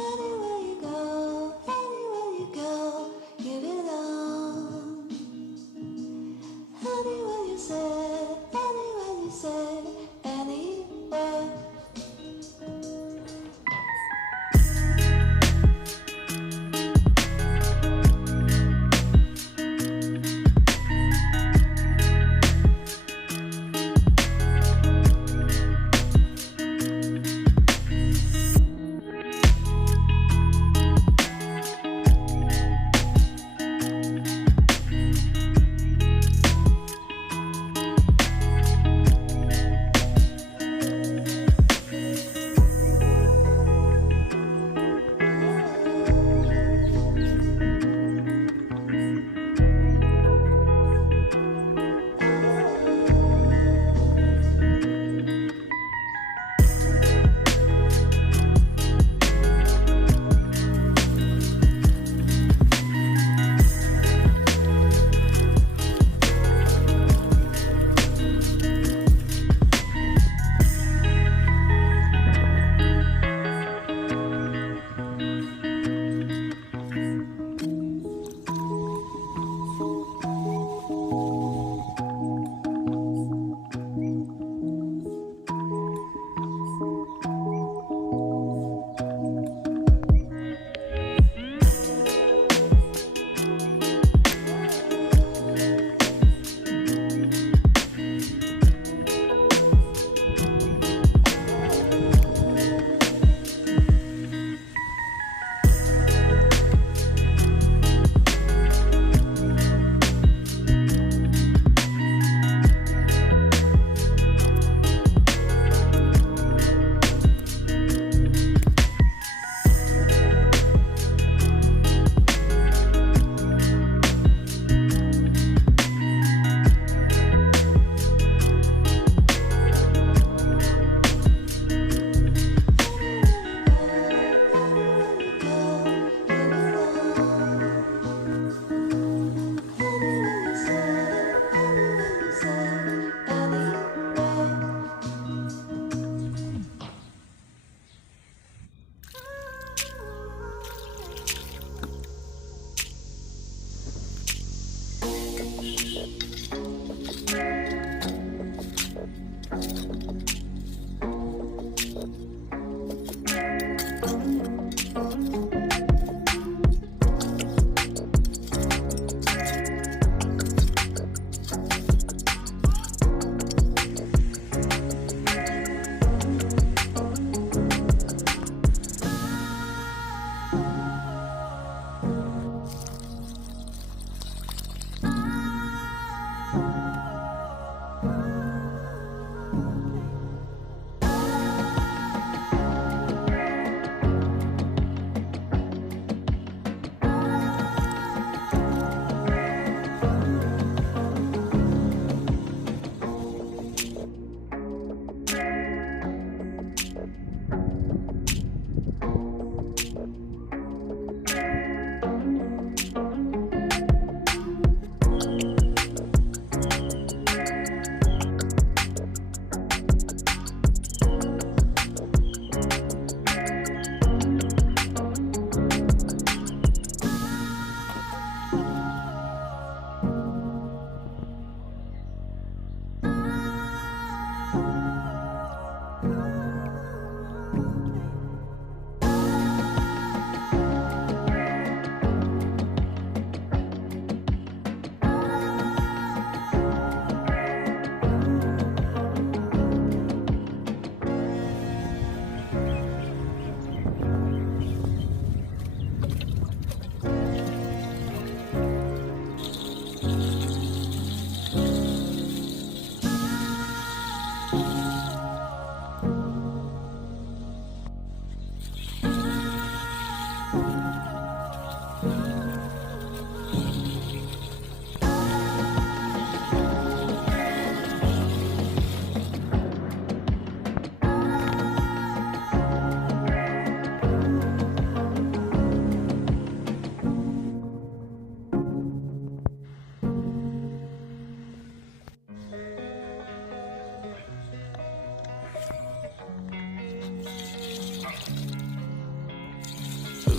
Anywhere you go, anywhere you go, you belong. Anywhere you say, anywhere you say, anywhere.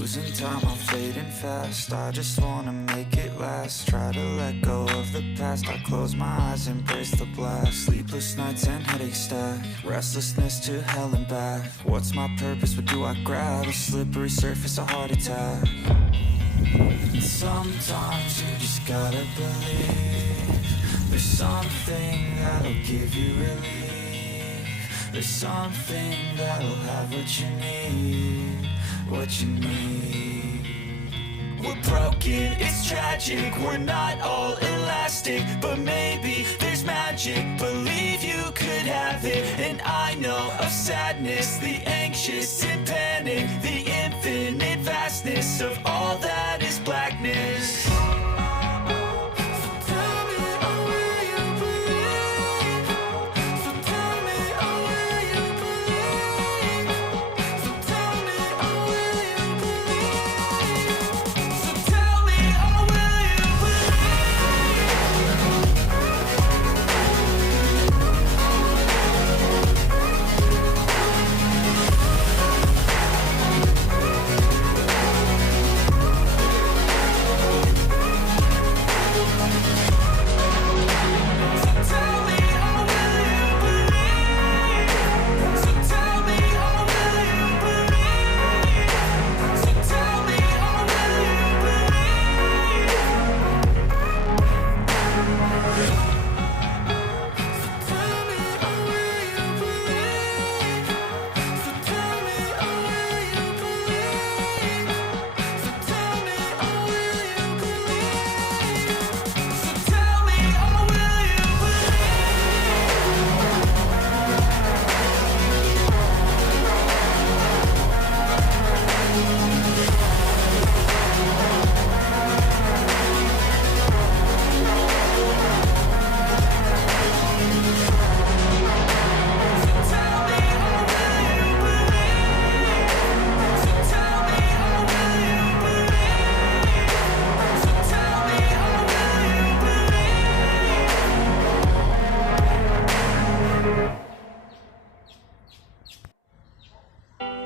Losing time, I'm fading fast. I just wanna make it last. Try to let go of the past. I close my eyes, embrace the blast. Sleepless nights and headaches stack. Restlessness to hell and back. What's my purpose? What do I grab? A slippery surface, a heart attack. Sometimes you just gotta believe. There's something that'll give you relief. There's something that'll have what you need. What you need. We're broken, it's tragic. We're not all elastic, but maybe there's magic. Believe you could have it. And I know of sadness, the anxious and panic, the infinite vastness of all that is blackness.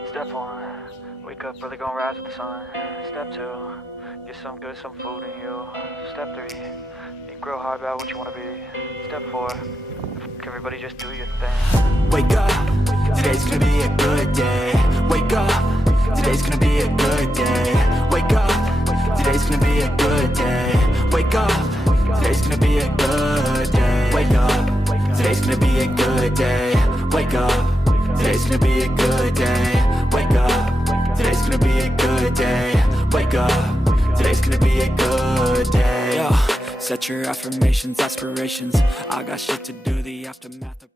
Step 1, wake up early, gonna rise with the sun. Step 2, get some good, some food in you. Step 3, think real hard about what you wanna be. Step 4, everybody just do your thing. Wake up, today's gonna be a good day. Wake up, today's gonna be a good day. Wake up, today's gonna be a good day. Wake up, today's gonna be a good day. Wake up, today's gonna be a good day. Wake up, today's gonna be a good day. Wake up, today's gonna be a good day. Wake up, today's gonna be a good day. Yo, set your affirmations, aspirations. I got shit to do, the aftermath of